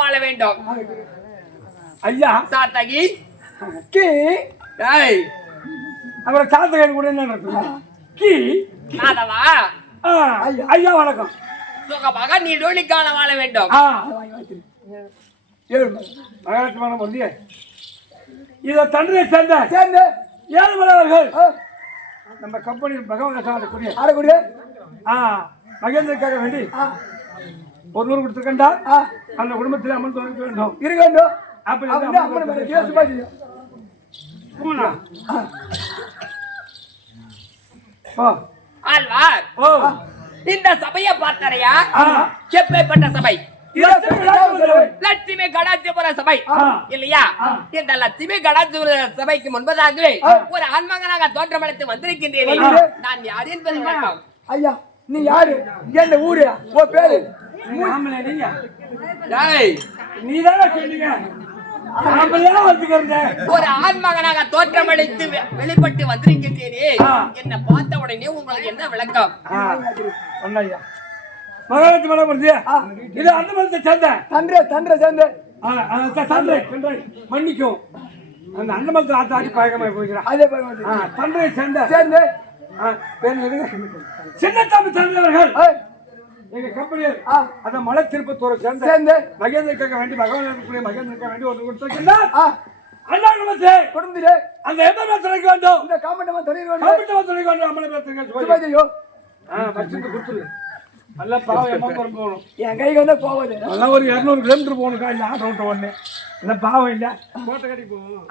வாழ வேண்டும் ஐயா. சாத்தகி கி டேய் அவர சாத்தகி கூட என்ன நடக்குது? கி நாதவா ஐயா வணக்கம். சுகமாக நீ டோலிக்கான வாழ வேண்டும். மகாராஷ்டிரம் வந்து இதை தண்டனை சேர்ந்த ஏழுமலைவர்கள் நம்ம கம்பெனி பகவான் ஆடக்கூடிய மகேந்திரக்காக வேண்டி ஒரு நூறு கொடுத்துருக்கா அந்த குடும்பத்தில் அம்மன் இருக்க வேண்டும் இருக்க வேண்டும். ஆழ்வார் இந்த சபையை பார்த்தாரையா? எப்பேற்பட்ட சபை? லட்சுமி கடாட்சிபுர சபை இல்லையா? இந்த லட்சுமி கடாட்சிபுர சபைக்கு முன்பதாகவே ஒரு ஆண்மகனாக தோற்றமளித்து வந்திருக்கின்றேன். நான் யார் என்பது வணக்கம். ஐயா நீ யாரு எந்த ஊரு உன் பேரு ஆம்பளை நீங்க டேய், நீதானே சொன்னீங்க ஆம்பளையா வந்துக்கிறீங்க ஒரு ஆண் மகனாக தோற்றமளித்து வெளிப்பட்டு வந்திருக்கிறீரே, என்ன பார்த்த உடனே உங்களுக்கு என்ன விளக்கம்? ஒன்னையா மகாராஜ் மலை வருது இது அந்த மரத்தை சேர்ந்த தன்ற சேர்ந்து தந்தை மன்னிக்கும் அந்த அந்த மரத்தை ஆத்த ஆடி பழக்கமாக போய்க்கிறான் அதே பரவாயில்ல தந்தை சேர்ந்த சேர்ந்து சின்னசாமி தந்தையவர்கள் எங்க கம்பெனியில் அந்த மலை திருப்பத்தூரை சேர்ந்து மகேந்திரக்காக வேண்டி பகவான் மகேந்திரக்காக வேண்டி ஒரு கொடுத்திருக்கின்றார் அண்ணா நமஸ்தே குடும்பத்திலே அந்த எந்த துணைக்கு வேண்டும் இந்த காமெண்டமா துணைக்கு துணைக்கு வேண்டும் அம்மனை பேசுங்க வச்சுட்டு கொடுத்துரு நல்ல பாவம் எம்மா போகணும் என் கைக்கு வந்து போவாது நல்லா ஒரு 200 கிலோமீட்டர் போகணும் காலையில் ஆட்டோ ஒன்று இல்லை பாவம் இல்லை கோட்டை கட்டி போகணும்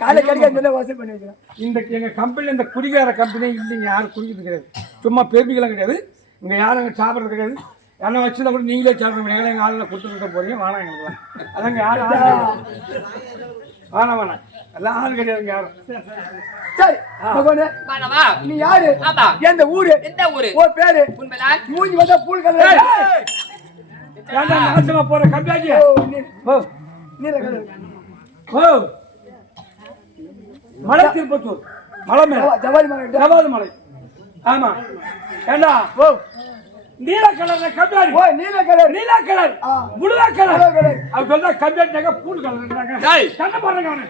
காலை கடிக்க வசூல் பண்ணி வைக்கிறேன் இந்த எங்கள் கம்பெனி இந்த குடிகார கம்பெனி இல்லைங்க யாரும் குடிக்கிறது கிடையாது சும்மா பெருமைகளாம் கிடையாது இங்கே யாரும் அங்கே சாப்பிட்றது கிடையாது யாரும் வச்சுருந்தா கூட நீங்களே சாப்பிட எங்களை எங்கள் ஆளில் கொடுத்துட்டு போகிறீங்க வேணாம் எங்களுக்குலாம் அதாங்க யாரும் வேணாம் எல்லாம் ஆள் கிடையாதுங்க யாரும் சரி பகவானே வானவா, நீ யாரு ஆமா, எந்த ஊரு எந்த ஊரு உன் பேரு உண்மைதான். மூஞ்சி வந்தா பூல் கலர் ஏன்டா நாசமா போற கம்மியாக்கி நீல கலர் மலை திருப்பத்தூர் மலை மேல ஜவாரி மலை ஜவாது மலை ஆமா ஏண்டா நீல கலர் கம்மியாரி ஓ நீல கலர் முழுதா கலர் அவர் சொல்றா கம்மியாட்டாங்க பூல் கலர் டேய், சண்டை போடுறாங்க அவனு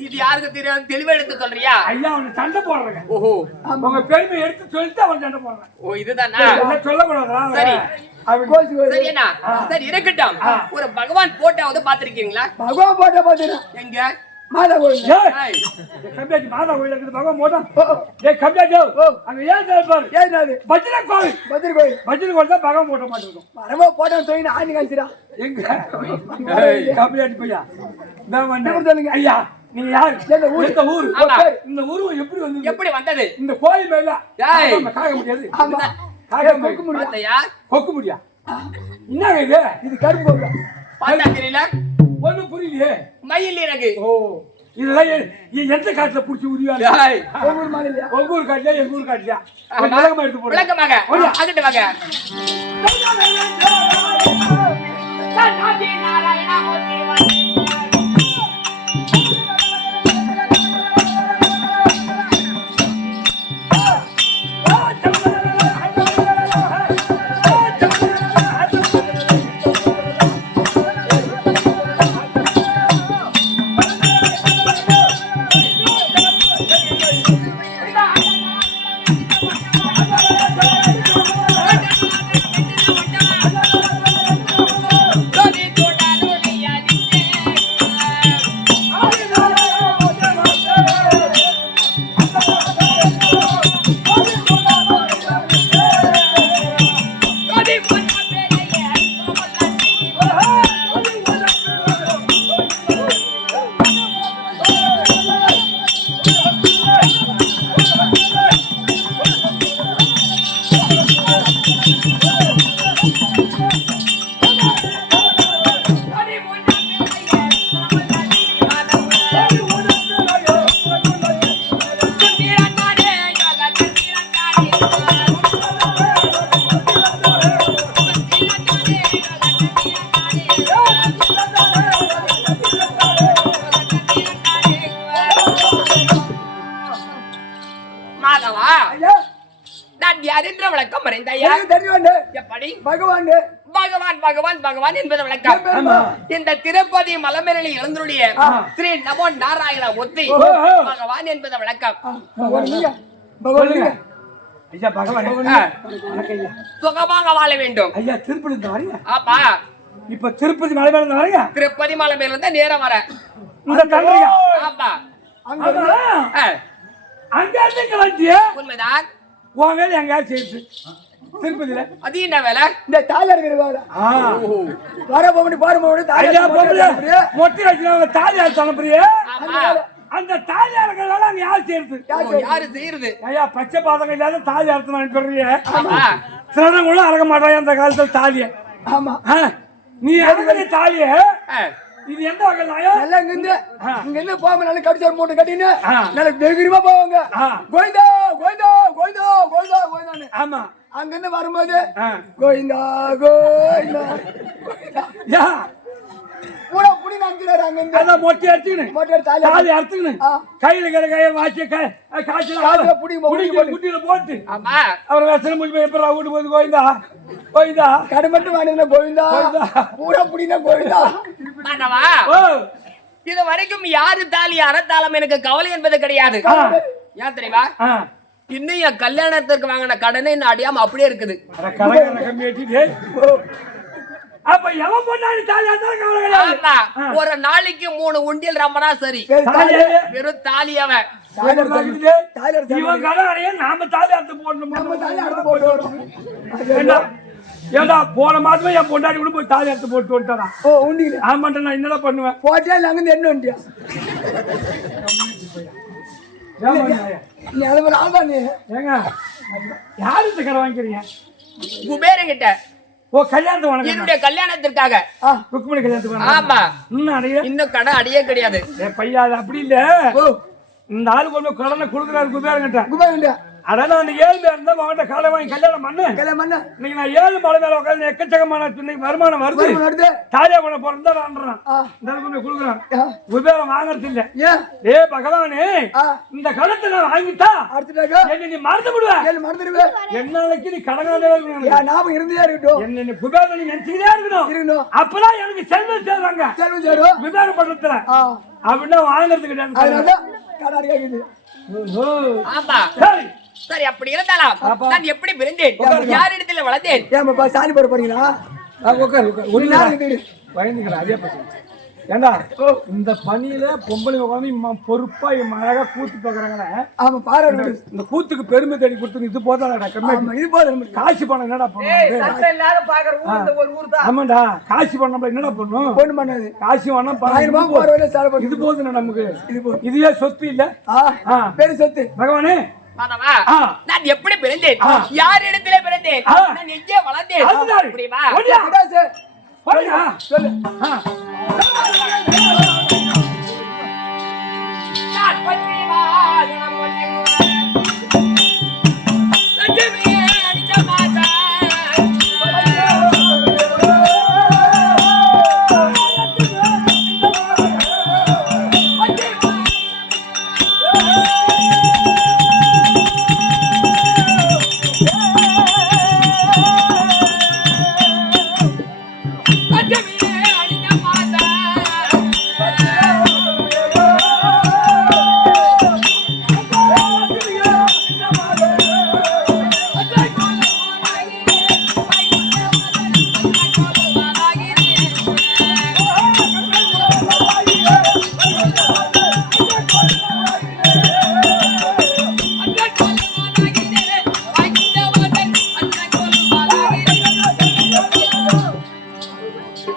இது யாருக்கு தெரியும்? தெளிவா எடுத்து சொல்றியா? ஐயா அவனு சண்டை போடுறாங்க ஓஹோ, உங்க பெருமை எடுத்து சொல்லிட்டு அவன் சண்டை போடுறான் ஓ இதுதானா? சொல்லக்கூடாதா சரி கோசி சரி என்ன சரி இருக்கட்டும். ஒரு பகவான் போட்டாவது பாத்திருக்கீங்களா? பகவான் போட்ட பாத்தீங்கன்னா எங்க? மாதா கோயில் ஏய், கம்மியாச்சி மாதா கோயில் இருக்குது பகவான் போட்டா ஏய் கம்மியாச்சோ அங்க ஏன் பாரு ஏன்னாது பஜ்ர கோயில் பத்திரி கோயில் பஜ்ர கோயில் தான் பகவான் போட்ட மாட்டோம் மரமா போட்ட தோயின்னு ஆணி காய்ச்சிடா எங்க கம்மியாச்சி பையா நான் வந்து ஐயா நீங்க யாரு இந்த ஊர் இந்த ஊர் எப்படி வந்து எப்படி வந்தது? இந்த கோயில் மேல ஏய், காக்க முடியாது ஆமா காக்க கொக்கு முடியா பார்த்தையா? கொக்க முடியா என்னங்க இது இது கரும்பு போடுறா பார்த்தா தெரியல? ஒண்ணும் புரியலையே மயில் இறகு. ஓ இதெல்லாம் எந்த காட்டுல புடிச்சு உரிவாங்க ஏய், ஒவ்வொரு மாலையில உங்க ஊர் காட்டியா எங்க ஊர் காட்டியா விளக்கமா எடுத்து போடுங்க விளக்கமாக அகிட்டு வாங்க. மாதவா, நான் யாரென்ற விளக்கம் மறைந்தாயா? தெரியும் எப்படி? பகவான் பகவான் பகவான் பகவான் என்பது விளக்கம். இந்த திருப்பதி மலமேலில் எழுந்துடைய ஸ்ரீ நமோ நாராயண மூர்த்தி பகவான் என்பது விளக்கம். பகவான் ஐயா பகவான் சுகமாக வாழ வேண்டும். ஐயா திருப்பதி இருந்து வரீங்க ஆமா, இப்ப திருப்பதி மலை மேல இருந்து வரீங்க திருப்பதி மலை மேல இருந்து நேரம் வர. இந்த தண்டையா ஆமா, அங்க இருந்து இங்க வந்துட்டியா? உண்மைதான். உன் வேலை எங்கேயாவது சேர்த்து திருப்பதியில அது என்ன வேலை? இந்த தாலி இருக்கிற வேலை வர போக பாரு ஐயா மொட்டை வச்சு தாலி அறுத்து அனுப்புறியே ஆமா, அந்த தாலி அறுக்கிறதால அங்க யார் சேர்த்து யாரு செய்யறது? ஐயா பச்சை பாதகம் இல்லாத தாலி அறுத்து அனுப்பிடுறிய ஆமா, சிலடங்களும் அறக்க மாட்டாங்க அந்த காலத்துல தாலிய. ஆமா நீ எதுக்கு தாலிய இது எந்த வகை நாயம்? நல்லா இங்கிருந்து போகாம நல்லா கடிச்சு மூட்டை கட்டின்னு நல்லா தைரியமா போவாங்க. கோயிந்தா கோயிந்தா கோயிந்தா கோயிந்தா கோயிந்தா ஆமா அங்கிருந்து வரும்போது ஆ. கோவிந்தா கோவிந்தா கோவிந்தா. யா கூட புடி நம்பிடுறாரு அங்கிருந்து அதான் மொட்டை அடிச்சுக்கணும் மோட்டார் தாலி தாலி அறுத்துக்கணும் ஆ. கையில கையை வாசி காய்ச்சல காய்ச்சல புடிங்க, குட்டியில போட்டு ஆமா அவர் வசன முடிவு எப்படி வீட்டு போது கோவிந்தா கோவிந்தா கடை மட்டும் வாங்கினா கோவிந்தா கோவிந்தா. கூட புடினா கோவிந்தா. மாணவா ஓ இது வரைக்கும் யாரு தாலி அறத்தாலும் எனக்கு கவலை என்பது கிடையாது ஏன் தெரியுமா ஆ இன்னும் என் கல்யாணத்திற்கு வாங்கின கடனை இன்னும் அடியாம அப்படியே இருக்குது அட கலகர கம்மி ஏத்திட்டே அப்ப எவன் பொண்டாடி தாலி அறுத்தாலும் கவலை கிடையாது ஆமா. ஒரு நாளைக்கு 3 உண்டியல் ரம்மனா சரி தாலி வெறும் தாலி அவன் தாலி அறுத்து இவன் கடை அடைய நாம தாலி அறுத்து போடணும் நம்ம தாலி அறுத்து போட்டு வரோம். ஏண்டா ஏண்டா போன மாதமே என் பொண்டாடி கூட போய் தாலி அறுத்து போட்டு வந்துட்டான் ஓ உண்டியில ஆமாட்ட நான் என்னடா பண்ணுவேன் போட்டியா இல்ல அங்கிருந்து என்ன வண்டியா நீ அது மாதிரி ஆள்தான் நீ. ஏங்க யாரு இந்த கடை வாங்கிக்கிறீங்க குபேரங்கிட்ட ஓ கல்யாணத்து வணக்கம் என்னுடைய கல்யாணத்திற்காக ஆ, ருக்குமணி கல்யாணத்துக்கு வணக்கம் ஆமா இன்னும் அடைய இன்னும் கடை அடியே கிடையாது பையா அது அப்படி இல்ல ஓ இந்த ஆளு கொண்டு கடனை கொடுக்குறாரு குபேரங்கிட்ட குபேரன்டா அதான் அந்த 7 பேர் இருந்தா அவன்கிட்ட கடை வாங்கி கல்யாணம் பண்ணு கல்யாணம் பண்ண இன்னைக்கு நான் 7 மலை மேல உட்காந்து எக்கச்சக்கமான இன்னைக்கு வருமானம் வருது வருது. தாலியா பண்ண போறதா நான்றான் ஆ. இந்த கொண்டு கொடுக்குறான் ஆ, குபேரம் வாங்குறது இல்ல ஏன் ஏ பகவானே ஆ, இந்த கடத்தை நான் வாங்கிட்டா அடுத்துட்டாக்கா என்ன நீ மறந்து விடுவ ஏழு மறந்துடுவேன். என்னாலைக்கு நீ கடனாலே இருக்கணும் என் ஞாபகம் இருந்தே இருக்கட்டும். என்ன நீ குபேரம் நீ நினைச்சுக்கிட்டே இருக்கணும் இருக்கணும். அப்பதான் எனக்கு செல்வம் சேர்றாங்க செல்வம் சேரும். குபேர பட்டத்துல ஆ, அப்படின்னா வாங்குறதுக்கு கிடையாது அதனாலதான் கடை கேக்குது. ஓஹோ. ஆமா சரி சரி அப்படி இருந்தாலும் அப்பா. நான் எப்படி பிறந்தேன் யாரிடத்துல வளர்ந்தேன் ஏமாப்பா சாணி போட போறீங்களா? உட்காரு உட்காரு ஒரு நேரம் வீடு. பயந்துக்கிறேன் அதே பசங்க ஏண்டா இந்த பனியில பொம்பளை உட்காந்து பொறுப்பா அழகா கூத்து பாக்குறாங்களே ஆமா பாரு வீடு. இந்த கூத்துக்கு பெருமை தேடி கொடுத்து இது போதாடா கம்மி ஆமா இது போதும் நமக்கு. காசு பணம் என்னடா பண்ணும் ஆமாண்டா காசு பணம் நம்ம என்னடா பண்ணும் பொண்ணு பண்ணாது. காசு வேணாம் 1000 ரூபாய் போற வரையில செலவு பண்ணு. இது போதுண்ணா நமக்கு இது போதும். இதுவே சொத்து இல்ல ஆ, பெரு சொத்து. பகவானே மாதவா ஆ. நான் எப்படி பிறந்தேன் ஆ. யாரிடத்துல பிறந்தேன் ஆ. நான் எங்கே வளர்ந்தேன் அதுதான். புரியுமா ஓடியா. விடாசு. போறியா? சொல்லு. ஆ. நான் பற்றி வாழணும் லட்சுமியே அடித்த மாதா லட்சுமியே அடித்த மாதா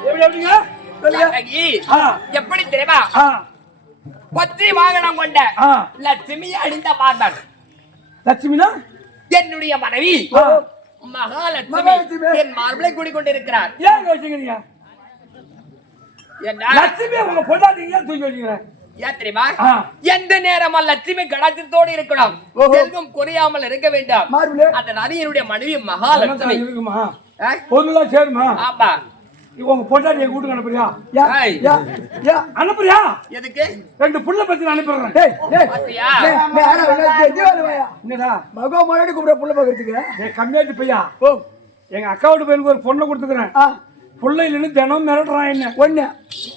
எப்படி எப்படிங்க? ஜானகி, ஆ. எப்படி தெரியுமா ஆ. பத்தி வாகனம் கொண்ட ஆ. லட்சுமி அணிந்த மார்பன் லட்சுமினா என்னுடைய மனைவி ஆ. மகாலட்சுமி மகாலட்சுமி. என் மார்பலை கூடிக்கொண்டிருக்கிறார் ஏன் வச்சுக்கிறீங்க என்ன லட்சுமி உங்க பொண்டாட்டிங்க தூக்கி வச்சுக்கிறேன் ஏன் தெரியுமா ஆ. எந்த நேரமா லட்சுமி கடாச்சத்தோடு இருக்கணும் ஓஹோ. செல்வம் குறையாமல் இருக்க வேண்டாம் மாறுபுல. அந்த நதியினுடைய மனைவி மகாலட்சுமி இருக்குமா ஆ? பொருளா சேருமா ஆமா உங்க பொண்டாட்டிய கூட்டுக்கு அனுப்புறியா யா, ஏய். யா, யா. அனுப்புறியா எதுக்கு 2 புள்ள பத்தி நான் அனுப்பிடுறேன் ஏய், ஏய். பாத்தியா ஏய், ஏய், ஆனா உனக்கு தெரிஞ்ச வேலை வாயா. என்னடா மகா முன்னாடி கூப்பிட புள்ள பாக்குறதுக்கு. ஏய் கம்மியாட்டு பையா ஓ, எங்க அக்காவோட பையனுக்கு ஒரு பொண்ணை கொடுத்துக்கிறேன் ஆ, புள்ள இல்லைன்னு தினம் மிரட்டுறான் என்ன ஒண்ணு.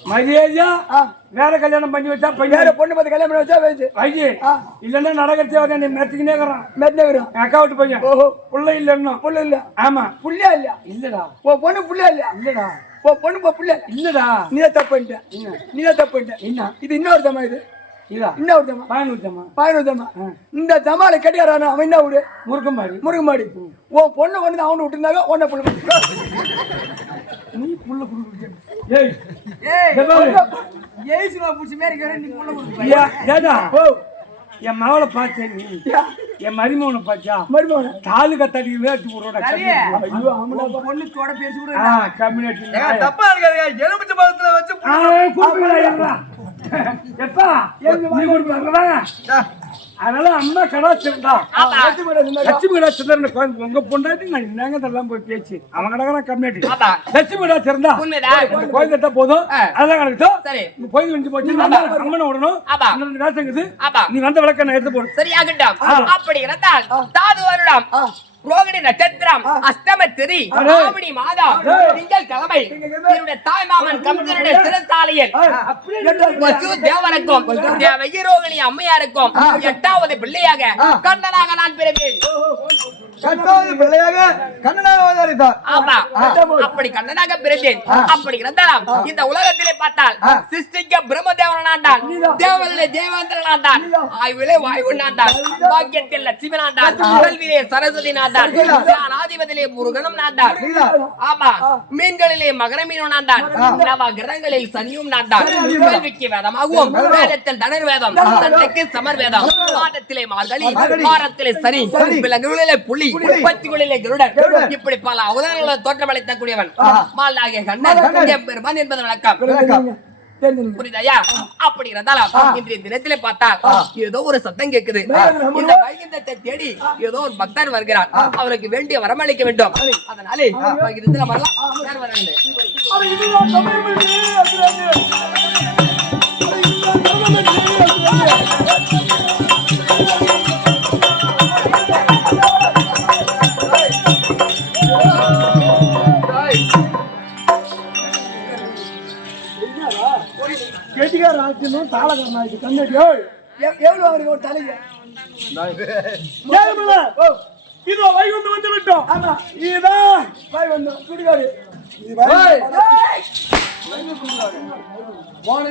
மரியாதையா ஆ, வேற கல்யாணம் பண்ணி வச்சா வேற பையன் பொண்ணு பார்த்து கல்யாணம் பண்ணி வச்சா வயசு. வைஜி ஆ, இல்லன்னா நடக்கிறதே வந்து என்னை மெத்திக்கினே இருக்கிறான் மெட்னவரும். என் அக்காவோட பையன் ஓஹோ, புள்ள இல்லைன்னா புள்ள இல்ல. ஆமா புள்ளையா இல்ல. இல்லடா உன் பொண்ணு புள்ளையா இல்ல. இல்லடா உன் பொண்ணு புள்ள இல்ல. இல்லடா நீதான் தப்பு பண்ணிட்ட. நீதான் தப்பு பண்ணிட்ட. என்ன இது இன்னொரு தம்மா இது. இதா இன்னொரு தம்மா. பயனுத்தமா பதினொரு தம்மா. இந்த தம்மால கட்டியாரான அவன் என்ன ஊரு? முருக்கம் பாரு முருகமாடி. உன் பொண்ணு வந்து அவனை விட்டுருந்தாங்க உன்னை புள்ள நீ புள்ள குடுக்குற ஏய் ஏய் ஏசுவா புடிச்ச மாதிரி இருக்கற நீ புள்ள குடுக்க. ஏடா ஓ, என் மகளை பார்த்தேன் நீ யா, என் மருமகனை பாத்தியா மருமகனே. தாலு கத்தாடி வேட்டு போறோட ஐயோ, ஆமாடா பொண்ணு தோட பேசி கூட கம்யூனிட்டி தப்பா இருக்காங்க. எலுமிச்சை பழத்துல வச்சு எப்பா நீ கொடுக்குறாங்க அதனால அம்மா கடாச்சிருந்தா ஆமா. லட்சுமி கடாச்சிருந்தா உங்க பொண்டாட்டி நான் என்னங்க இதெல்லாம் போய் பேச்சு அவங்க கடகெல்லாம் கம்மியாட்டி ஆமா. லட்சுமி கடாச்சிருந்தா உண்மைதான். கோயில் கட்டா போதும் ஆ. அதெல்லாம் கிடைக்கும் சரி. கோயில் வந்து போச்சு அம்மனை விடணும் ஆமா. இன்னொரு வேஷம் இருக்குது ஆமா. நீ வந்த விளக்க நான் எடுத்து போடு சரியாகட்டும். அப்படி இருந்தால் தாது வருடம் ரோகிணி நட்சத்திரம் அஷ்டம திரி ஆவணி மாதம் திங்கள் கிழமை என்னுடைய தாய் மாமன் கம்சனுடைய சிறசாலையில் வசு தேவனுக்கும் தேவகி ரோகிணி அம்மையாருக்கும் 8வது பிள்ளையாக கண்ணனாக நான் பிறந்தேன். 8வது பிள்ளையாக கண்ணனாக அவதரித்தார். ஆமா. அப்படி கண்ணனாக பிறந்தேன். அப்படி இருந்தாலும் இந்த உலகத்திலே பார்த்தால் சிருஷ்டிக்க பிரம்மதேவன் ஆண்டான், தேவனிலே தேவேந்திரன் ஆண்டான், ஆய்விலே வாயு ஆண்டான், பாக்கியத்தில் லட்சுமி ஆண்டான், கல்வியிலே சரஸ்வதி ஆண்டான், ஆதிபதியிலே முருகனும் ஆண்டான். ஆமா. மீன்களிலே மகர மீனும் ஆண்டான், நவ கிரகங்களில் சனியும் ஆண்டான். கேள்விக்கு வேதமாகவும் வேதத்தில் தனர் வேதம், சண்டைக்கு சமர் வேதம், மாதத்திலே மார்கழி, வாரத்திலே சனி, விலங்குகளிலே புலி, பத்திகளிலே கருடன், இப்படி பல அவதாரங்களை தோற்றமளித்த கூடியவன் மாலாகிய கண்ணன் பெருமான் என்பது விளக்கம். புரியுதாயா? அப்படி இருந்தாலும் இன்றைய தினத்திலே பார்த்தால் ஏதோ ஒரு சத்தம் கேட்குது. இந்த வைகுந்தத்தை தேடி ஏதோ ஒரு பக்தர் வருகிறார். அவருக்கு வேண்டிய வரமளிக்க வேண்டும். அதனாலே வைகுந்தத்துல வரலாம். யார் வராங்க? கெட்டிகார ஆட்சியும் தாளகரம் ஆயிடுச்சு கண்ணாடி எவ்வளவு அவருக்கு ஒரு தலைங்க இதோ வைகுந்து வந்து விட்டோம். ஆமா இதான் வைகுந்தம் சுடுகாடு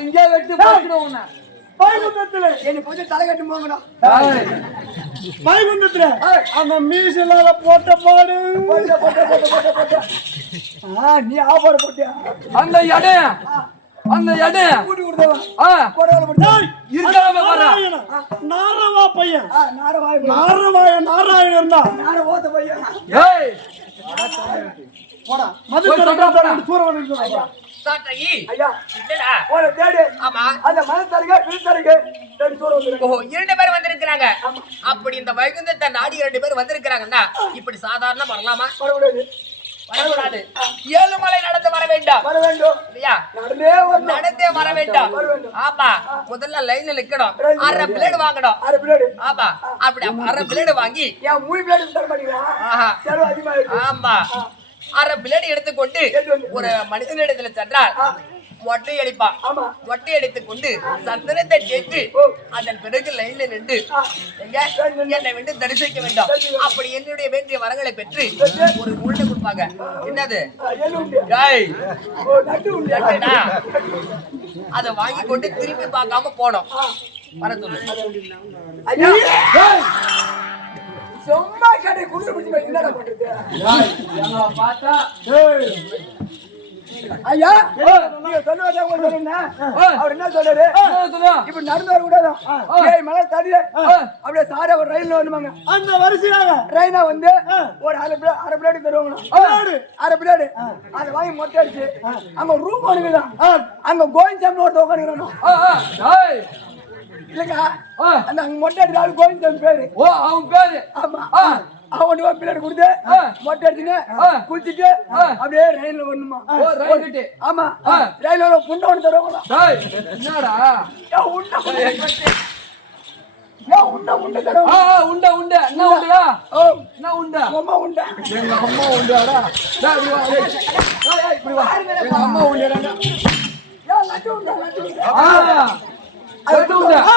இங்கே வெட்டு போட்டுடுவோம். வைகுந்தத்துல என்ன கொஞ்சம் தலை கட்டு போங்கடா. வைகுந்தத்துல அந்த மீசலால போட்ட பாடு நீ ஆபாடு போட்டியா அந்த இடம் கூட்டி கொடுத்தவன் நாரவா பையன் நாராயணன் தான் நார ஓத்த பையன் போடா சாட்டகி ஐயா என்னடா? ஒரு தேடு ஆமா. அந்த மனத்தருகே விழுத்தருகே தேடி சூற வந்து ஓ, 2 பேர் வந்திருக்கிறாங்க. அப்படி இந்த வைகுந்தத்தை நாடி 2 பேர் வந்திருக்கிறாங்கன்னா இப்படி சாதாரண வரலாமா? வரக்கூடாது வரக்கூடாது. 7 மலை நடந்து வர வேண்டும். வர வேண்டும் இல்லையா? நடந்தே வர வேண்டும். ஆமா. முதல்ல லைன்ல நிக்கணும். 1/2 பிளேட் வாங்கணும். 6 பிளேடு ஆமா. அப்படி 1/2 பிளேட் வாங்கி ஏன் 3 பிளேடு தர மாட்டீங்களா ஆஹா. செலவு அதிகமா இருக்கு ஆமா. 1/2 பிளேட் எடுத்துக்கொண்டு ஒரு மனிதனிடத்துல சென்றால் ஒட்டை அடிப்பான். ஆமா. ஒட்டை அடித்துக் கொண்டு சந்தனத்தை சேர்த்து அதன் பிறகு லைன்ல நின்று எங்க என்னை வந்து தரிசிக்க வேண்டும். அப்படி என்னுடைய வேண்டிய வரங்களை பெற்று ஒரு உருண்டை கொடுப்பாங்க. என்னது? ஏய், லட்டுடா. அதை வாங்கி கொண்டு திருப்பி பார்க்காம போனோம். வர சொல்லு. ஐயா சும்மா கடை குளிர் பிடிச்சி என்னடா பண்றது பார்த்தா ஐயா நீங்க சொன்னதே உங்களுக்கு சொல்லுங்க அவர் என்ன சொல்றாரு இப்ப நடந்து வர கூடாது 7 மலை தாண்டி அப்படியே சாரா ஒரு ரயில்ல வருவாங்க அந்த வரிசையாக ட்ரெயினா வந்து ஒரு 1/2 பிளேட் தருவாங்க 1/2 பிளேட் அதை வாங்கி மொட்டை அடிச்சு அங்க ரூம் பண்ணுங்கதான் அங்க கோயின்சாமி ஒருத்த உட்காந்துக்கிறாங்க இல்லங்க அந்த அங்க மொட்டை அடிச்ச ஆளு கோயின்சாமி பேரு அவன் பேரு. ஆமா அவன் பிளேட் கொடுத்து மொட்டை அடிச்சுன்னு குளிச்சுட்டு அப்படியே ரயில்ல வரணுமா ஆமா ரயில்ல புண்டை ஒன்று தருவாங்களா என்னடா? உண்டை தருவாங்க உண்டை என்ன உண்டா? என்ன உண்டா? அம்மா உண்டை எங்க அம்மா உண்டாடா. எங்க அம்மா உண்டாடா.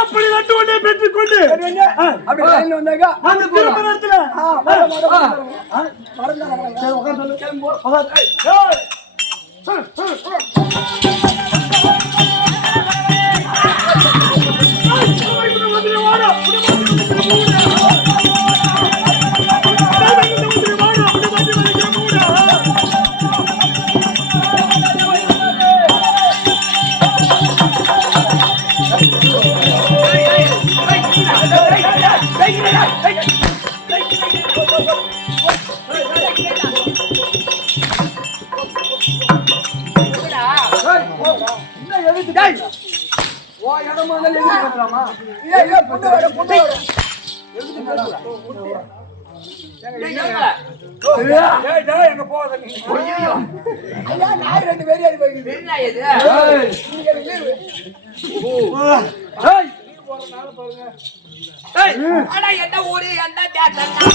அப்படி நட்டு ஒன்றே பெற்றுக் கொண்டு அப்படி ரயில்ல வந்தாங்க அந்த திருமணத்துல ஓ இடம் முதல்ல எழுதி பண்ணலாமா? இல்ல புண்டை எங்க போகாத நீ. ஐயா நாய் 2 பேர் ஏறி போயிருக்கு என்ன இது? ஏய், ஏய், அட என்ன ஊரு என்ன தேசம்?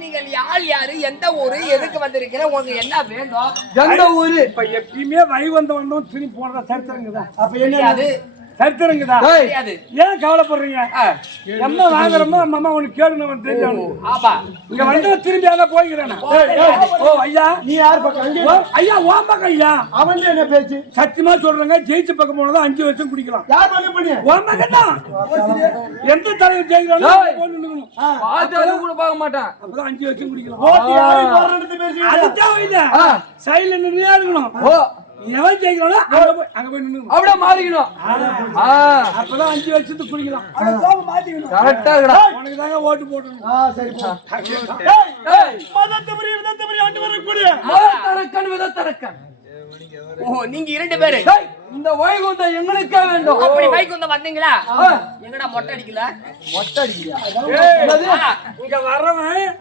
நீங்கள் யாரு எந்த ஊரு எதுக்கு வந்திருக்கிற உங்களுக்கு என்ன வேண்டும்? எந்த ஊரு இப்ப எப்பயுமே வைவந்த வந்தோம் திரும்பி போனதா சரித்திரங்குதா? அப்ப என்ன அது சரித்திரங்குதா? தெரியாது. ஏன் கவலைப்படுறீங்க? என்ன வாங்குறோமோ அம்மா உனக்கு கேளுன்னு வந்து தெரியும். ஆமா, இங்க வந்து திரும்பி அங்க போய்க்கிறேன். ஓ ஐயா, நீ யார் பக்கம் ஐயா ஓம் பக்கம் ஐயா. அவன் என்ன பேச்சு சத்தியமா சொல்றேங்க, ஜெயிச்ச பக்கம் போனதா 5 வருஷம் குடிக்கலாம். யார் பக்கம் பண்ணி ஓம் பக்கம் தான். எந்த தலைவர் ஜெயிக்கிறானோ பார்த்தாலும் கூட பார்க்க மாட்டான். அப்பதான் 5 வருஷம் குடிக்கலாம். ஓட்டி யாரை போறன்னு பேசி அது தேவையில்லை. சைடுல நின்னுட்டே இருக்கணும். ஓ எவன் ஜெயிக்கிறானோ அங்க போய் நின்னு அப்படியே மாறிக்கணும். அப்பதான் 5 வருஷத்துக்கு குடிக்கலாம். அவன சோப்பு மாத்திக்கணும் கரெக்டா இருக்கடா. உனக்கு தாங்க ஓட்டு போடணும். சரி போ மதத்தபரி ஆண்டு வரக்கூடிய விதத்தரக்கன் விதத்தரக்கன். ஓ நீங்க 2 பேரு டேய், இந்த வைகுந்தம் எங்களுக்கே வேண்டும். அப்படி வைகுந்தம் வந்தீங்களா? எங்கடா மொட்டை அடிக்கல? மொட்டை அடிக்கிறியா? இங்க வர்றவன்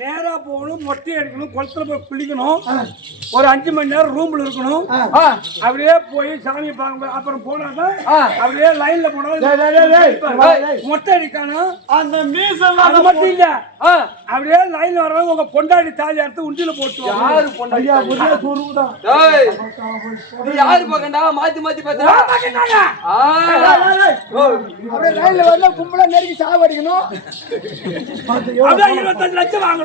நேரா போகணும், மொட்டை அடிக்கணும், குளத்துல போய் குளிக்கணும், ஒரு 5 மணி நேரம் ரூம்ல இருக்கணும். அப்படியே போய் சாமியை பார்க்க, அப்புறம் போனாதான் அப்படியே லைன்ல போனா மொட்டை அடிக்கணும். அந்த மீசம் அது மட்டும் இல்ல, அப்படியே லைன்ல வரவங்க உங்க பொண்டாடி தாலி அறுத்து உண்டியில போட்டு யாரு பொண்டாட்டி? ஐயா புரிய சொருவுதான் டேய், நீ யாரு பக்கண்டா? மாத்தி மாத்தி பேசுற. அப்படியே லைன்ல வரல கும்பலா நெருங்கி சாவடிக்கணும் அப்படியே 25 லட்சம் வாங்கணும்.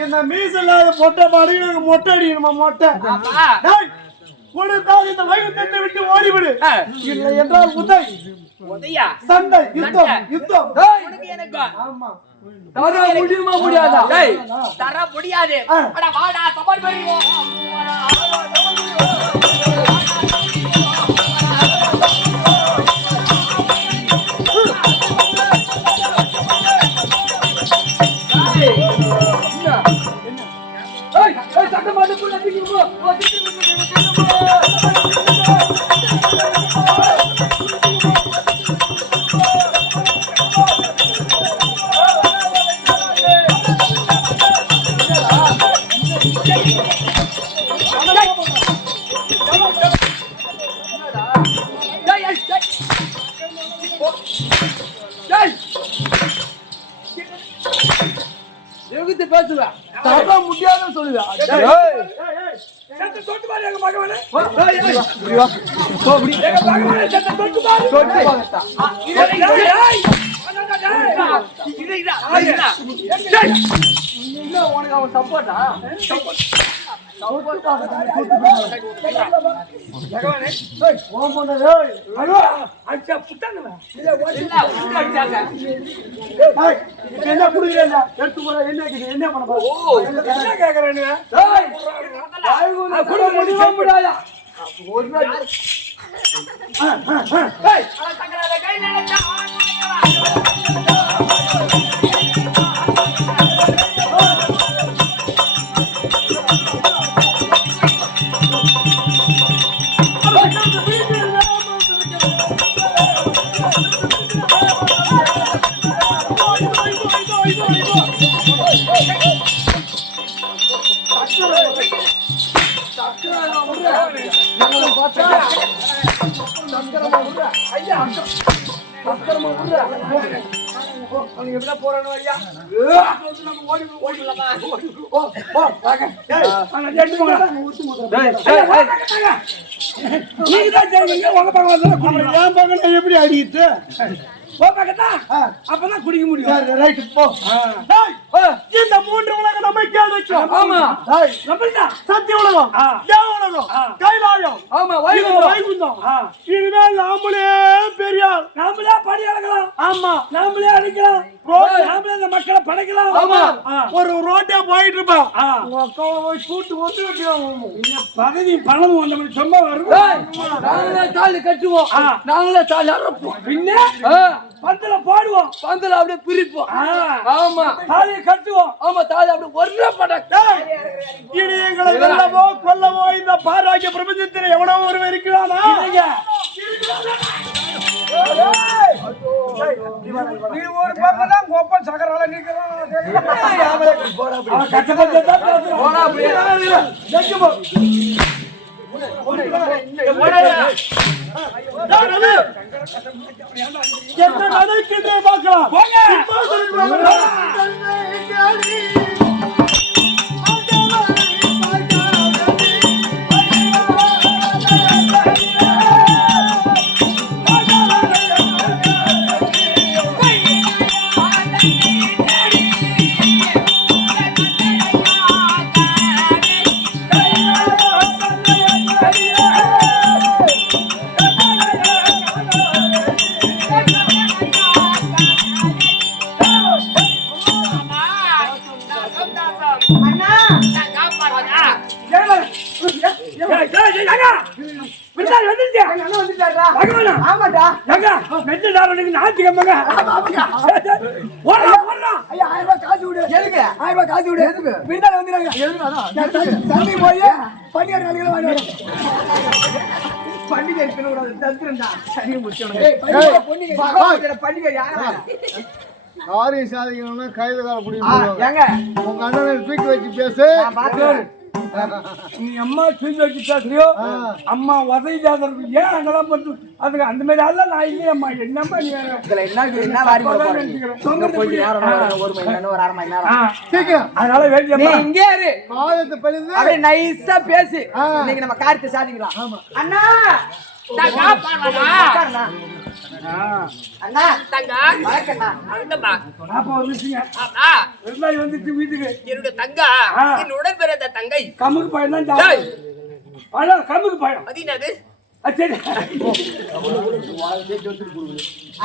இந்த மீசல்லாத பொட்டை பாடு எனக்கு மொட்டை அடிக்கணுமா மொட்டை ஆமா. டேய் கொடுத்தால் இந்த வைகுந்தத்தை விட்டு ஓடிவிடு இல்லை என்றால் உதயா சண்டை யுத்தம் யுத்தம் உனக்கு எனக்கு ஆமா தர முடியுமா முடியாதா? டேய், தர முடியாது. அட வாடா சவால் பண்ணுவோம். ஏய், ஏய், சத்தம் போட்டு புள்ள தூக்கிட்டு போ. எதுக்கு பேசுவ? தர முடியாதுன்னு சொல்லுவா சத்த தொட்டு பாரு எங்க மகவனே. போ அப்படி. எங்க மகவனே சத்த தொட்டு பாரு. தொட்டு பாருடா. உனக்கு அவன் சப்போர்ட்டா? அச்சா புட்டானுவ. என்ன குடுக்குறேன் எடுத்து போற என்ன கேக்குது என்ன பண்ண போற என்ன கேக்குறேன்னு? கூட முடியுமா முடியாதா? ஒரு நாள் போறானு ஐயா. எப்படி அடிக்கிட்டு அப்பதான் குடிக்க முடியும். ரைட்டு போ இந்த மூன்று உலகம் நம்மை கேளுக்கும். ஆமா. நம்மள்தான் சத்திய உலகம், ஆ. தேவ உலகம், கைலாயம், ஆமா இது வைகுண்டம். வைகுண்டம். ஆ. இனிமேல் நாமளே பெரியார். நாமளே படி அளக்கலாம், ஆமா, நாமளே அடிக்கலாம், நாமளே இந்த மக்களை படைக்கலாம். ஆமா. ஒரு ரோட்டே போயிட்டு இருப்பான். ஆ. உங்க அக்காவை போய் கூட்டு வந்து பதவி பணம் வந்தவன் சும்மா வரும். ஏய், நாங்களே தாலி கட்டுவோம், நாங்களே தாலி அறுப்போம், பின்ன ஆ, பந்தல போடுவோம், பந்தல அப்படியே பிரிப்போம். ஆ. ஆமா தாலியை கட்டுவோம். ஆமா தாலி அப்படியே ஒரே படம். இனி எங்களை வெல்லவோ கொல்லவோ இந்த பாராகிய பிரபஞ்சத்தில் எவனோ ஒருவன் இருக்கிறானா? நீ ஒரு பக்கம் தான் கோப்பம் சகரால நீக்கலாம். கஷ்டப்பட்டு தான் பேசுறோம். போடா அப்படியே. என்ன நடக்குது பார்க்கலாம். ஆமாடா, ஞாயிற்றுக்கிழமைங்க ஓடுறா ஓடுறா. ஐயா 1000 ரூபாய் காசு விடு. எதுக்கு 1000 ரூபாய் காசு விடு? எதுக்கு விருந்தாளி வந்துறாங்க. சந்தை போய் பண்டிகை நாளைக்கு வாங்க. பண்டிகை இருக்கணும் கூடாது, தத்துறா சரி முடிச்சோம். பண்டிகை யாரா காரியம் சாதிக்கணும்னா கையில கால பிடிக்கும். ஏங்க உங்க அண்ணனை தூக்கி வச்சு பேசு. நீ அம்மா தூக்கி வச்சு பேசுறியோ, அம்மா உதவி ஜாதகம் ஏன் அங்கெல்லாம் பண்ணு அதுக்கு அந்த மாதிரி ஆள் நான் இல்லையம்மா. என்னம்மா நீ என்ன வாரி போட போறீங்க? போய் நேரம் ஒரு மணி நேரம் ஒரு அரை மணி நேரம் சீக்கிரம் அதனால நீ வேண்டியம்மா இங்கே இரு. காலத்தை பழிந்து அப்படியே நைஸா பேசு. இன்னைக்கு நம்ம காரியத்தை சாதிக்கலாம். அண்ணா தங்கா பாருடா. உட்காருண்ணா. அண்ணா தங்கா வணக்கண்ணா. அங்கம்மா. பாப்பா வந்துச்சுங்க. ஆமா. விருந்தாளி வந்துச்சு வீட்டுக்கு. என்னுடைய தங்கா என் உடன்பிறந்த தங்கை. கமுக்கு பழம் தான் டேய், பழம் கமுக்கு பழம். அது என்னது? சரி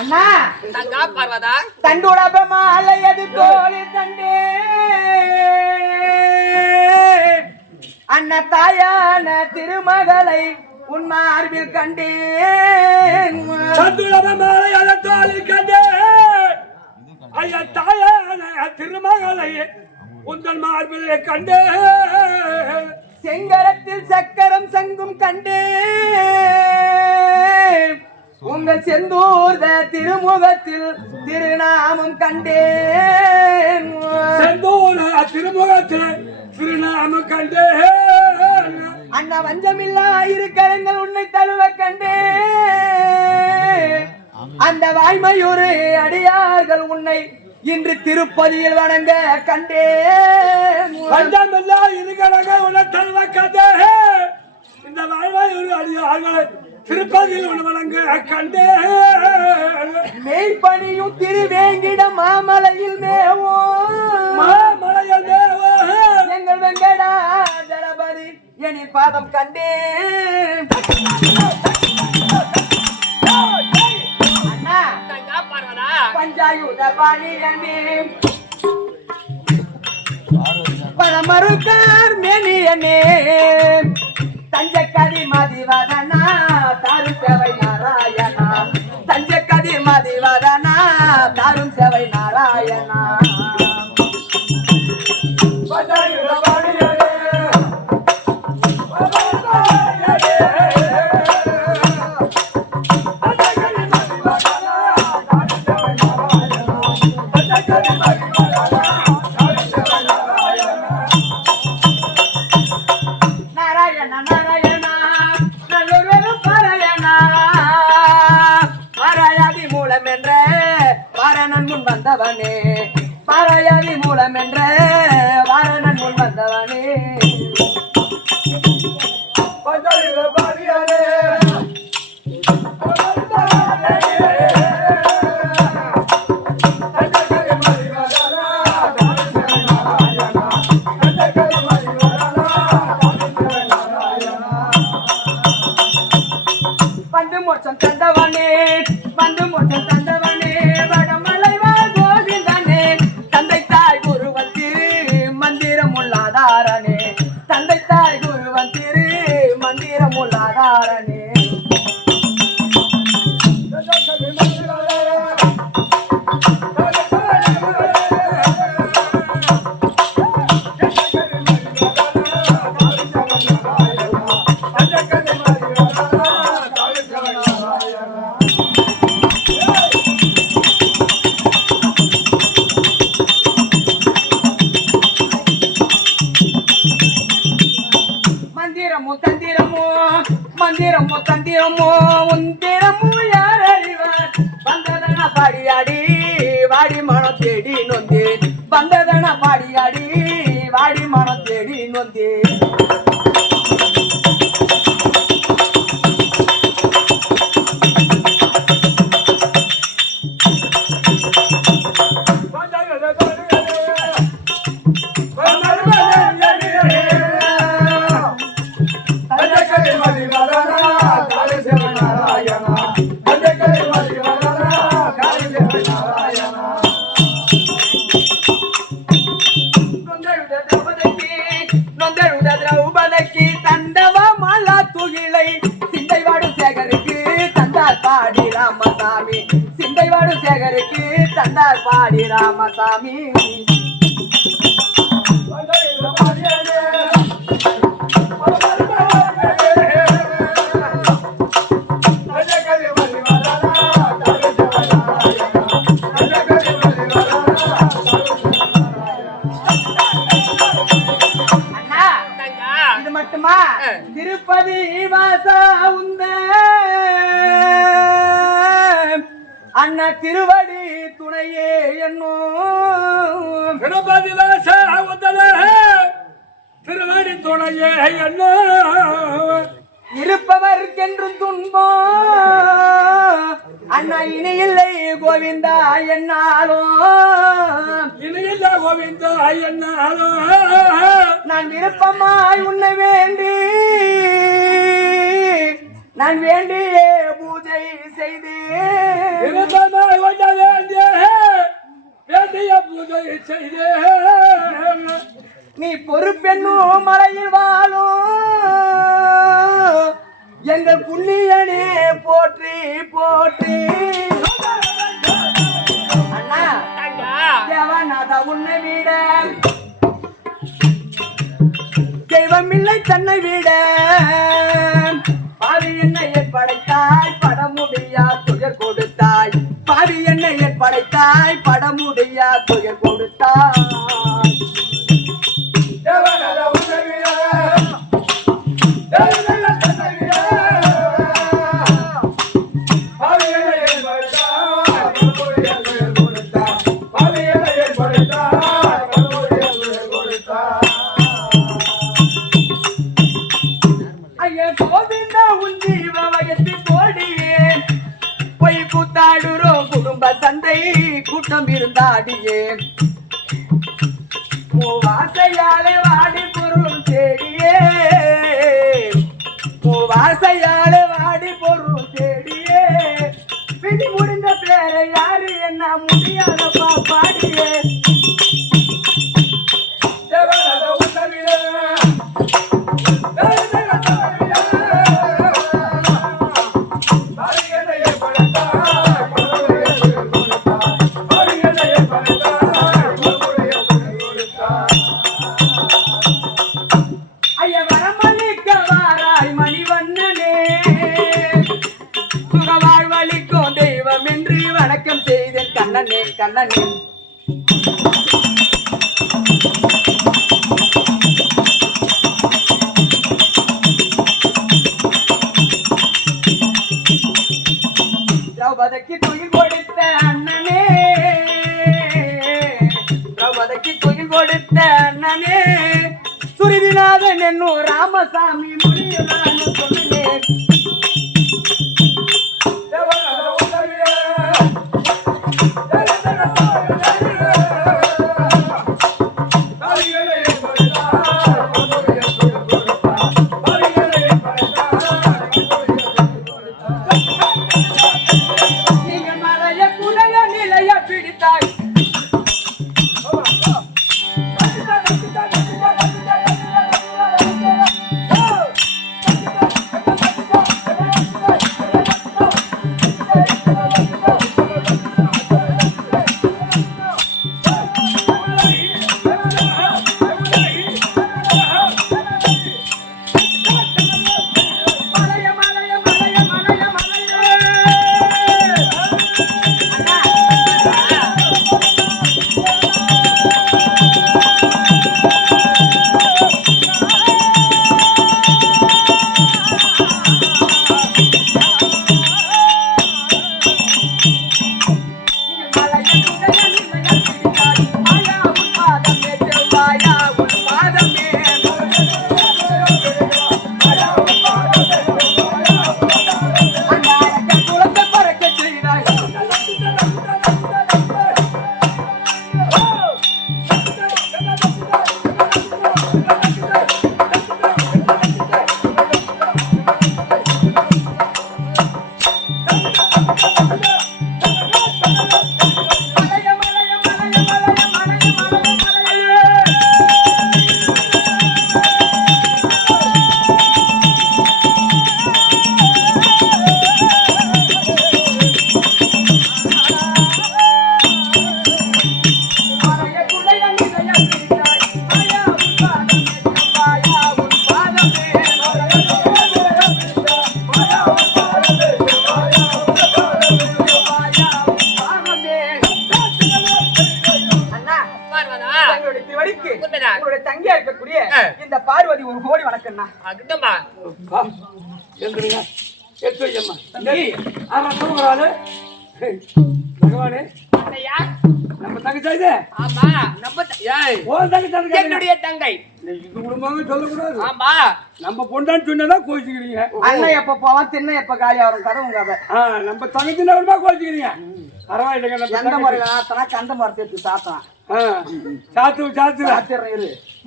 அண்ணா தங்கா பார்வதா. தண்டுடப மாலையது தோழி தண்டே அண்ணா தாயான திருமகளை உன் மார்பில் கண்டேன். சந்துளவ மாலை அலத்தாளி கண்டே ஐயா தாயான திருமகளை உந்தன் மார்பிலே கண்டே. செங்கரத்தில் சக்கரம் சங்கும் கண்டே உங்கள் செந்தூர்த திருமுகத்தில் திருநாமம் கண்டேன். செந்தூர திருமுகத்தில் திருநாமம் கண்டே. அண்ணா வஞ்சமில்லா இரு கரங்கள் உன்னை தழுவ கண்டே. அந்த வாய்மையொரு அடியார்கள் உன்னை இன்று திருப்பதியில் வணங்க கண்டே. பஞ்சமில்லா இருக்கிறாங்க உன்னை தழுவ கண்டே. இந்த வாழ்வாய் ஒரு அடியார்களை திருப்பதியில் உன்னை வணங்க கண்டே. மெய்ப்பணியும் திருவேங்கிட மாமலையில் மேவும் மாமலையில் தேவ எங்கள் வெங்கடாதளபதி என் பாதம் கண்டே. அண்ணா தங்கா பார்வதா. பஞ்சாயுத பாணியனே பரமருக்கார் மேனியனே தஞ்சக்கதி மதிவதனா தாரும் சேவை நாராயணா. தஞ்சக்கதி மதிவதனா தாரும் சேவை நாராயணா. பஞ்சாயுத பாணியனே நாராயணா நாராயணா நல்லொரு பாராயணா. பாராயாதி மூலம் என்ற பாரணன் முன் வந்தவனே. பாராயாதி மூலம் என்ற வாரணன் முன் வந்தவனே. உந்திரமோ உந்திரமோ யார் அறிவார் வந்ததன பாடியாடி வாடி மனம் தேடி நொந்தேன் வந்ததன பாடியாடி வாடி மனம் தேடி நொந்தேன் திரௌபதிக்கு தந்தவ மாலா துகிலை சிந்தைவாடு சேகருக்கு தந்தார் பாடி ராமசாமி சிந்தைவாடு சேகருக்கு தந்தார் பாடி ராமசாமி திருப்பதி வாசா உந்த அண்ணா திருவடி துணையே என்னும் திருப்பதி வாசா உந்தலே திருவடி துணையே என்னும் இருப்பவர்க்கென்றும் துன்பம் அண்ணா இனி இல்லை கோவிந்தா என்னாலும் இனியில்ல கோவிந்தா என்னாலும் நான் விருப்பமாய் உன்னை வேண்டி நான் வேண்டிய பூஜை செய்தேன் விருப்பமாய் உன்னை வேண்டிய பூஜை செய்தேன் நீ பொறுப்பென்னும் மலையில் வாழும் எங்கள் புண்ணியனே போற்றி போற்றி அண்ணா தேவநாதா உன்னை விட தெய்வம் இல்லை தன்னை விட பாவி என்னை படைத்தாய் படமுடியா துயர் கொடுத்தாய் பாவி என்னை படைத்தாய் படமுடியா துயர் கொடுத்தாய் குடும்ப சந்தை கூட்டம் இருந்தாடியே வாசையாலே வாடி பொருள் தேடியே வாசையாலே வாடி பொருள் தேடியே விதி முடிந்த பேரை யாரு என்ன முடியாதப்பா பாடியே கண்ணனே கண்ணனே திரௌபதிக்கு துயில் கொடுத்த அண்ணனே திரௌபதிக்கு துயில் கொடுத்த அண்ணனே சுருதிநாதன் என்னும் ராமசாமி முடியலான்னு சொன்னேன் தாங்களுடைய திருவடிக்கு உண்மைதான். உங்களுடைய தங்கியா இருக்கக்கூடிய இந்த பார்வதி ஒரு கோடி வணக்கம்ண்ணா. அதுதான்மா. எந்திருங்க. எடுத்து வைக்கம்மா. தம்பி, ஆமா, தூங்குறாளு. பகவானே, அண்ணையா? நம்ம தங்கச்சா இது? ஆமா, நம்ம ஏய், உன் தங்கச்சான்னு என்னுடைய தங்கை. இது குடும்பமே சொல்லக்கூடாது. ஆமா, நம்ம பொண்டான்னு சொன்னா கோச்சிக்கிறீங்க. அண்ணன் எப்ப போவான், திண்ணை எப்ப காலி ஆகும், கதை உங்க கதை. நம்ம தங்கச்சி நபருமா கோச்சிக்கிறீங்க. பரவாயில்லைங்க. நம்ம எந்த முறையில ஆத்தனா கந்த மரத்தை எடுத்து சாத்தான் சாத்து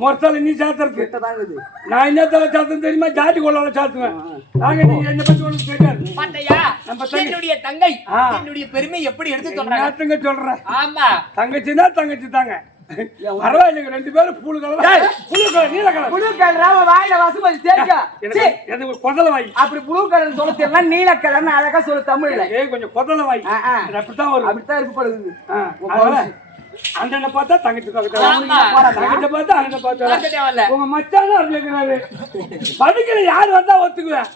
மொத்தல நீ சாத்துறது கிட்டதாங்க இது. நான் என்ன தலை சாத்துன்னு தெரியுமா? ஜாதி கொள்ளால சாத்துவேன். நாங்க நீங்க என்ன பத்தி ஒண்ணு தெரியாது. பாத்தையா? நம்ம தங்கை. என்னுடைய தங்கை என்னுடைய பெருமை எப்படி எடுத்து சொல்றாங்க? நேத்துங்க சொல்றேன். ஆமா, தங்கச்சின்னா தங்கச்சி தாங்க. பரவாயில்லைங்க. ரெண்டு பேரும் புழு கலர் புழு கலர் நீல கலர் புழு கலர் வாயில வசுமதி தேய்க்க. எனக்கு கொதல வாய். அப்படி புழு கலர் சொல்ல தெரியல, நீல கலர்னு அழகா சொல்லு தமிழ்ல. கொஞ்சம் கொதல வாய். அப்படித்தான் வரும். அப்படித்தான் இருக்கப்படுது. அண்ணனை பார்த்தா தங்கச்சி பக்கத்துல, ஆமா. தங்கச்சி பார்த்தா அண்ணனை பார்த்தா பார்க்க தேவையில்ல. உங்க மச்சான் அப்படி இருக்கிறாரு. படிக்கிற யாரு வந்தா ஒத்துக்குவேன்.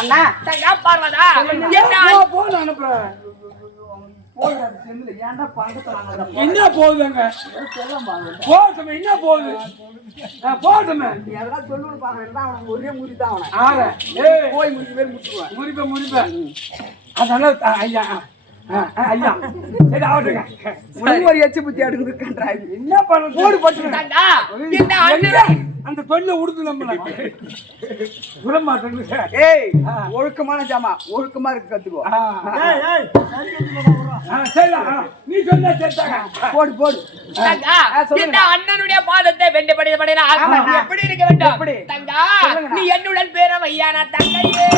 அண்ணா தங்கா பார்வதா, என்ன போதும் அனுப்புறேன். ஏன்டா பண்றது? என்ன போகுதுங்க? போதுமே, என்ன போகுது? போதுமே. எதெல்லாம் சொல்லணும்னு பாக்குறேன். அவனுக்கு ஒரே முறி தான் அவனை. ஆற ஏய் போய் முடிஞ்ச பேர் முடிச்சுடுவேன். முறிப்பேன். அதனால ஐயா ஐயா சரி ஆவட்டுங்க. ஒரு எச்சு புத்தி அடுக்குதுன்றாங்க. என்ன பண்றது? போடு போட்டு தங்கா, இந்த அண்ணன் அந்த தொழில உடுத்து நம்மள விட மாட்டேங்குது. ஏய், ஒழுக்கமான ஜாமா, ஒழுக்கமா இருக்க கத்துக்கோ. சரி, நீ சொன்னா சேர்த்தாங்க. போடு போடு. தங்கா, இந்த அண்ணனுடைய பாதத்தை வெண்டபடினால் எப்படி இருக்க வேண்டும்? தங்கா, நீ என்னுடன் பேரம் ஐயானா தங்கையே.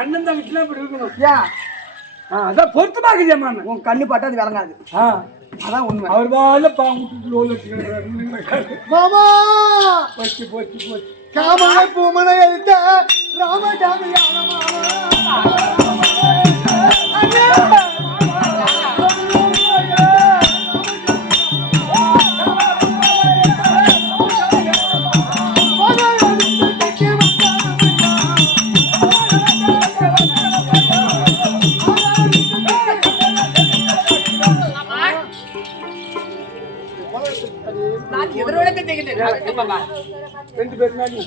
அண்ணன் தங்கச்சிலாம் இப்படி இருக்கணும். ஏன்? அதான் பொருத்தமாக்குதியம்மா. உன் கண்ணு பட்டா அது விளங்காது. அதான் உண்மை. அவர் வாழ பாவுட்டு மாமா போச்சு போச்சு போச்சு. காமனை பூமனை எழுத்த ராமசாமியான நான் எதிர்விளக்க செய்கின்றேன். ரெண்டு பேரும் மேலே.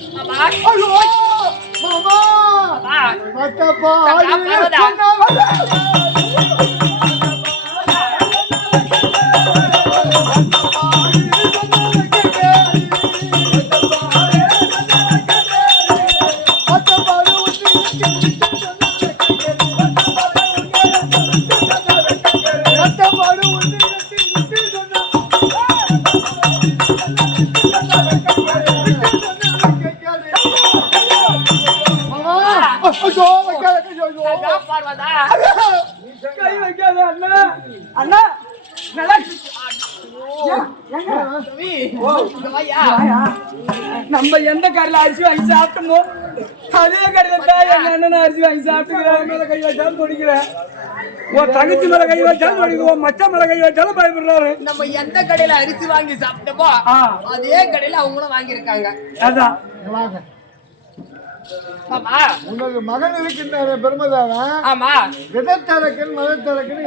மாமா மத்தப்பா கை வைக்காத அண்ணா. அண்ணா நல்லா நம்ம எந்த கடையில அரிசி வாங்கி சாப்பிட்டோமோ அதே கடையில தான் எங்க அண்ணன் அரிசி வாங்கி சாப்பிட்டுக்கிறாங்க. மேல கை வச்சாலும் தொடிக்கிறேன். உன் தங்கச்சி மேல கை வச்சாலும் தொடிக்குது. உன் மச்சான் மேல கை வச்சாலும் பயப்படுறாரு. நம்ம எந்த கடையில அரிசி வாங்கி சாப்பிட்டப்போ அதே கடையில அவங்களும் வாங்கி இருக்காங்க. அதான் ஆமா, உனக்கு மகன் இருக்கின்ற பெருமதாவா? ஆமா, விதத்தரக்கன் மதத்தரக்கன்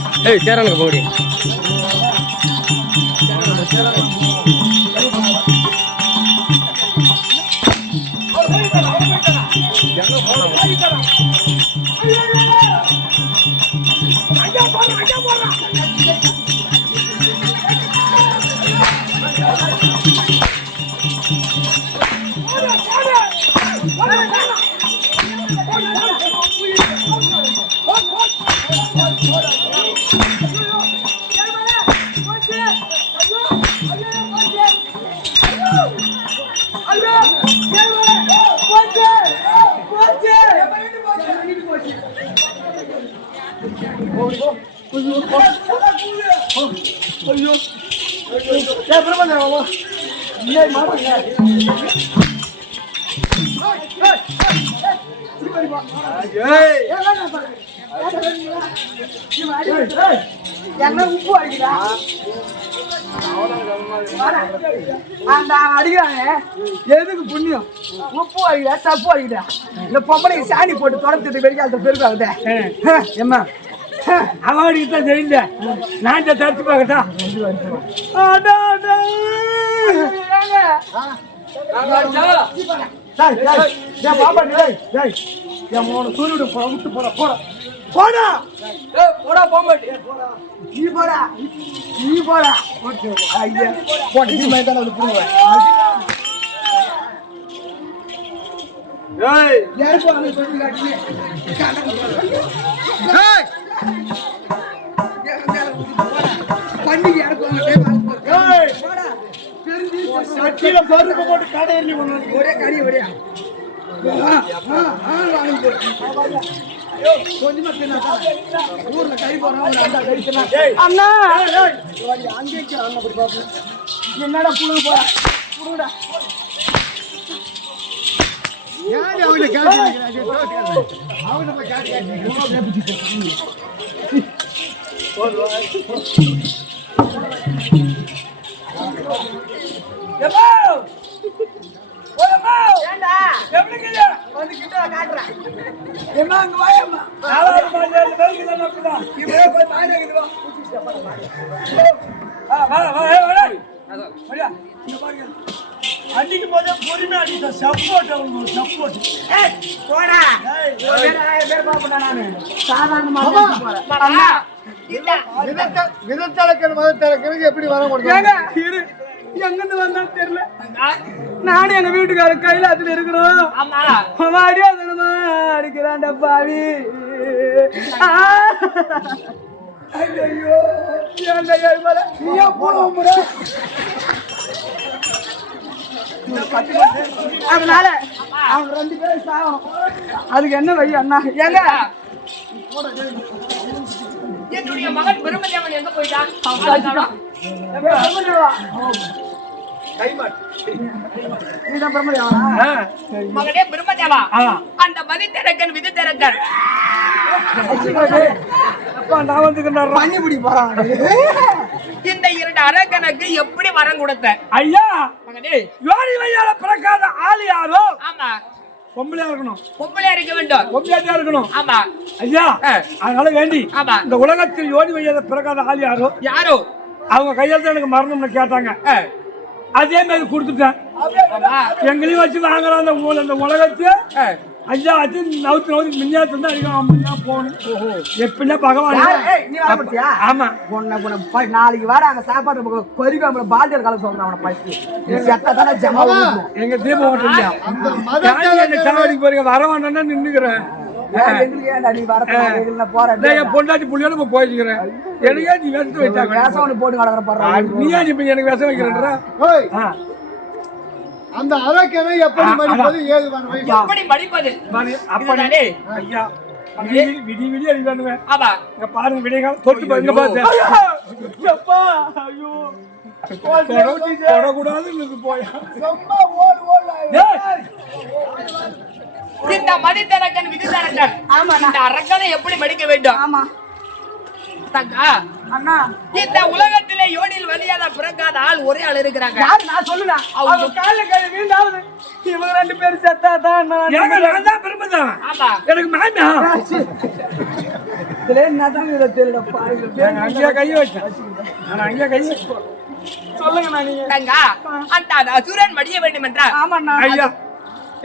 Hey! சேரனுக்கு போடி என்ன உப்பு அடிக்கிறா அந்த அடிக்கிறாங்க எதுக்கு புண்ணியம் உப்பு அடிக்கிறா தப்பு அடிக்கிறா இந்த பொம்பளைக்கு சாணி போட்டு தொடர்த்துட்டு வெடிக்காத பெருக்காகுதே ஏம்மா அவனுக்கு தான் தெரியல நான் தடுத்து பார்க்கட்டா போடா போமாட்டி நீ போடா நீ போடா ஐயா போட்டு நீ மேல வந்து புடுங்க ஏய் யார் போறாங்க சொல்லி காட்டி ஏய் பண்ணி யார் போறாங்க ஏய் போடா தெரிஞ்சு சட்டில பருப்பு போட்டு கடையில ஒரே கறி ஒரே கொஞ்சமா தின்னாதா ஊர்ல கறி போறாங்க அந்த கறி தின்னா அண்ணா அங்கே அண்ணா போய் பாரு என்னடா புழுகு போறா புழுடா யார் அவனை காட்டி அவனை போய் காட்டி ஏண்டா எப்படி கிட்ட வந்து கிட்ட காட்றேன் என்ன அங்க வாயம்மா இவரே போய் பாய் வைக்குது அன்னைக்கு போதே பொறுமை அடிச்சா சப்போர்ட் அவங்களுக்கு சப்போர்ட் போடா பேர் பாப்பா நானு சாதாரணமா போறேன் விதத்தலக்கன் மதத்தலக்கனுக்கு எப்படி வர முடியும் எங்கிருந்து வந்தான்னு தெரியல நானும் எங்க வீட்டுக்காரர் கையில அதுல இருக்கிறோம் அடியா தருமா அடிக்கிறான்டா பாவி ஐயோ நீயா போன அதனால அவங்க 2 பேரும் சாகும் அதுக்கு என்ன வழி அண்ணா ஏங்க என்னுடைய மகன் பிரம்மதேவன் எங்க போயிட்டான் மகனே பிரம்மதேவா அந்த மதித்திறக்கன் விதித்திறக்கன் நான் வந்துக்கிட்டார் பண்ணி பிடி போறான் இந்த 2 அரக்கனுக்கு எப்படி வரம் கொடுத்த ஐயா மகனே யோனி வையால பிறக்காத ஆளு யாரோ ஆமா பொம்பளையா இருக்கணும் பொம்பளையா இருக்க வேண்டும் பொம்பளையா இருக்கணும் ஆமா ஐயா அதனால வேண்டி ஆமா இந்த உலகத்தில் யோனி வையாத பிறக்காத ஆள் யாரோ யாரோ அவங்க கையெழுத்து எனக்கு மரணம்னு கேட்டாங்க அதே மாதிரி கொடுத்துட்டேன் எங்களையும் வச்சு வாங்கலாம் அந்த உலகத்தை ஐயா அது நவுத்து மின்னியாத்து தான் அடிக்கலாம் போகணும் எப்படின்னா பகவான் நீ வர மாட்டியா ஆமா நாளைக்கு வர அங்க சாப்பாடு கொதிக்க பாலியல் காலம் சொல்றேன் அவனை பசி செத்தாதானே ஜமா எங்க தீபம் ஓட்டம் இல்லையா எங்க சாவடிக்கு போறீங்க வர வேண்டாம்னா நின்னுக்கிறேன் நீ வர போற பொண்டாட்டி புள்ளியோட போயிருக்கிறேன் எனக்கே நீ விஷத்தை வச்சாங்க வேசவனு போட்டு கடக்கிற போற நீயா இப்ப எனக்கு விஷம் வைக்கிறேன்றா அந்த அரக்கனை எப்படி மடிப்பது ஏது எப்படி மடிப்பது அப்படி ஐயா விடி விடி அடிக்கிறானுவேன் ஆமா இங்க பாருங்க விடிய தொட்டு பாருங்க பாத்து ஐயோ தொடக்கூடாது போயா இந்த மதித்திறக்கன் விதித்திறக்கன் ஆமா இந்த அரக்கனை எப்படி மடிக்க வேண்டும் ஆமா தங்கா அண்ணா இந்த உலகத்திலே யோனில் வலியாத பிறக்காத ஆள் ஒரே ஆள் இருக்கிறாங்க யாரு நான் சொல்லுடா அவங்க கால்ல கை வீண்டாவது இவங்க 2 பேரும் செத்தாதான் நான் தான் பிரம்மதேவன் ஆமா எனக்கு மாமியா இதுல என்னதான் இதை தெரியலப்பா நான் அங்கேயே கை வச்சேன் நான் அங்கேயே கை வச்சேன் சொல்லுங்க நான் நீங்க தங்கா அந்த அசுரன் மடிய வேண்டும் என்றால் ஆமாண்ணா ஐயா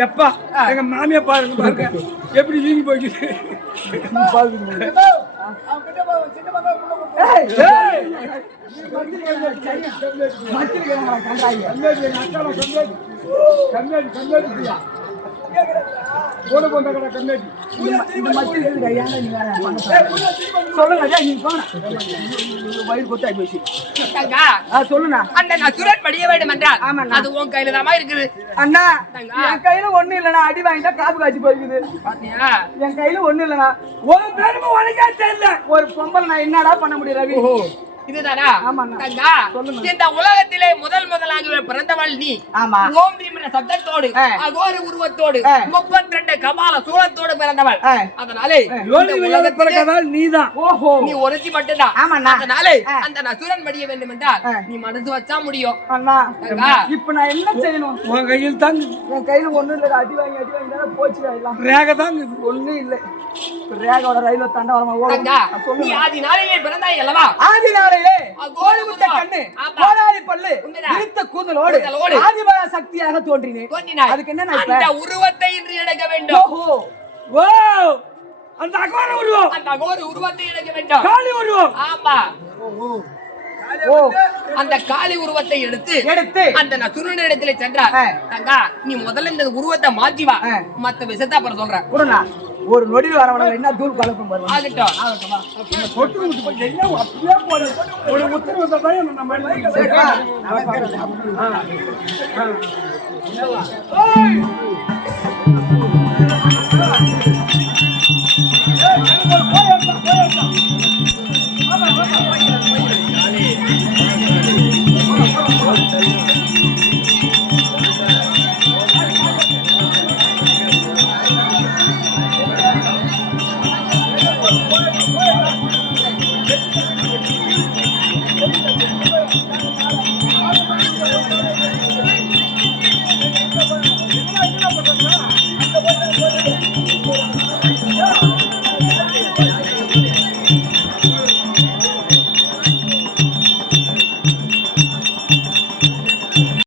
எப்பா எங்க மாமியா பாருங்க பாருங்க எப்படி வீங்கி போய்க்குது ஏய், ஏய், சொல்லுங்க ஐயா, நீங்க போங்க. வயிறு கொத்தாய் போச்சு. தங்கா சொல்லுண்ணா அந்த அசுரன் மடிய வேண்டும் என்றால் ஆமாண்ணா. அது உன் கையில தான் இருக்குது. அண்ணா தங்கா. என் கையில ஒண்ணு இல்லண்ணா அடி வாங்கிட்டா காப்பு காய்ச்சி போயிருக்குது பாத்தியா? என் கையில ஒண்ணு இல்லண்ணா ஒரு பெருமை உனக்கே தெரியல ஒரு பொம்பளை நான் என்னடா பண்ண முடியும் ரவி இதுதானா? ஆமாண்ணா. தங்கா, இந்த உலகத்திலே முதலாக பிறந்தவள் நீ. ஆமா. ஓம் பீம் என்ற சப்தத்தோடு அகோர உருவத்தோடு 32 கபால சூலத்தோடு பிறந்தவள். அதனாலே யோனி விளையாட பிறக்கதால் நீதான். ஓஹோ நீ ஒருத்தி மட்டும்தான். ஆமாண்ணா. அதனாலே அந்த அசுரன் மடிய வேண்டும் என்றால் நீ மனசு வச்சா முடியும். அண்ணா தங்கா. இப்ப நான் என்ன செய்யணும் உன் கையில் தாங்க என் கையில ஒண்ணும் இல்ல அடி வாங்கி போச்சு எல்லாம் ரேக தாங்க ஒண்ணும் இல்ல ரேகோட ரயில்வே தாண்டா வரமா தங்கா, நீ ஆதி நாளிலே பிறந்தாய் அல்லவா? ஆதி நாளையிலே கோடி கோடிமுட்ட கண்ணு ஆமா. கோடாரி பல்லு உண்மைதான். விருத்த கூந்தலோடு கூந்தலோடு. ஆதிபரா சக்தியாக தோன்றினேன் தோன்றினாய். அதுக்கு என்ன நான் இப்ப? அந்த உருவத்தை இன்று எடுக்க வேண்டும். ஓஹோ ஓ அந்த அகோர உருவம் அந்த அகோர உருவத்தை எடுக்க வேண்டும். காளி உருவம் ஆமா. ஓ அந்த காளி உருவத்தை எடுத்து அந்த நசுரனிடத்திலே சென்றார். தங்கா, நீ முதல்ல இந்த உருவத்தை மாத்தி வா. மத்த விஷயத்தை அப்புறம் சொல்றேன். குருண்ணா ஒரு நொடியில் வரவன என்ன தூள் கலக்கும் பாருங்க ஆகட்டும். தொட்டு விட்டு போய் என்ன அப்படியே போடு ஒரு உத்தரவு தான் நம்ம சரிப்பா? ஏய்